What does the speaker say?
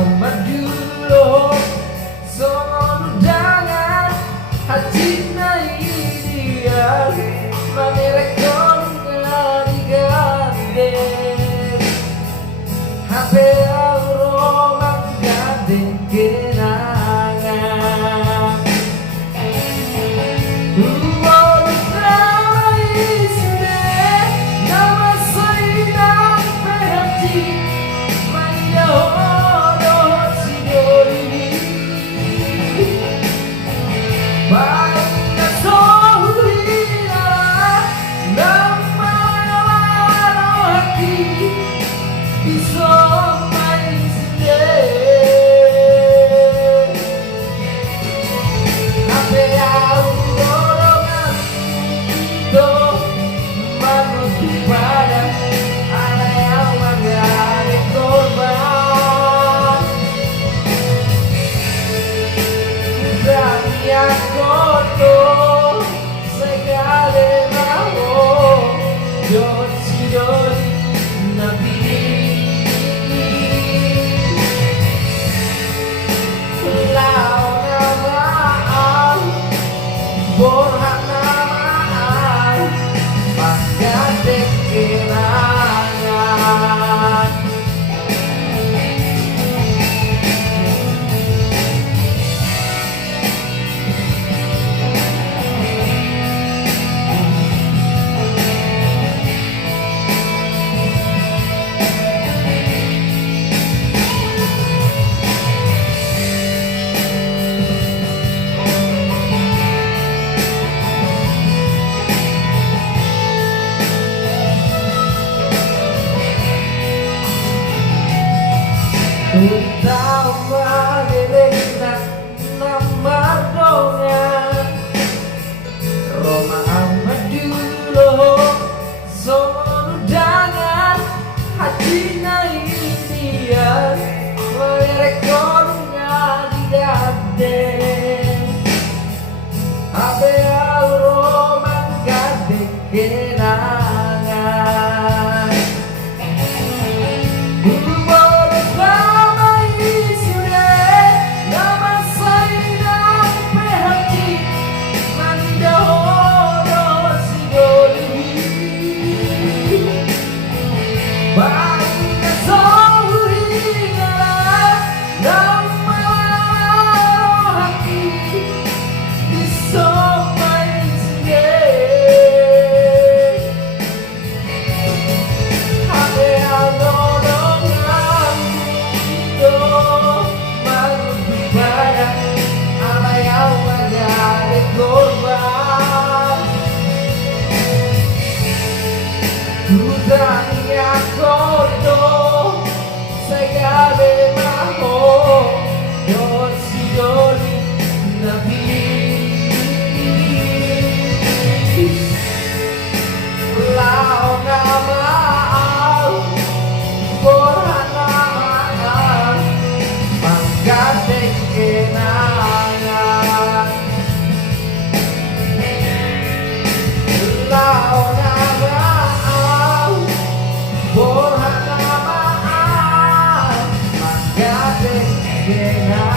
amat dulu sono undangan hati na ideal manerekon nga digande hape auro manggandeng kenangan Koto segale mau Jodsidori nabi Lau nama Borhak nama Pagkadek kenangan Utama lelekna nama dongan Roma amat dulu sono undangan hati na ideal manerekon nga digande hape auro manggandeng kenangan Udangnya koto segale mau Jodsidori nabi Lau nama Borhak nama Pagkadek kenangan Lau nama Borhak nama Pagkadek kenangan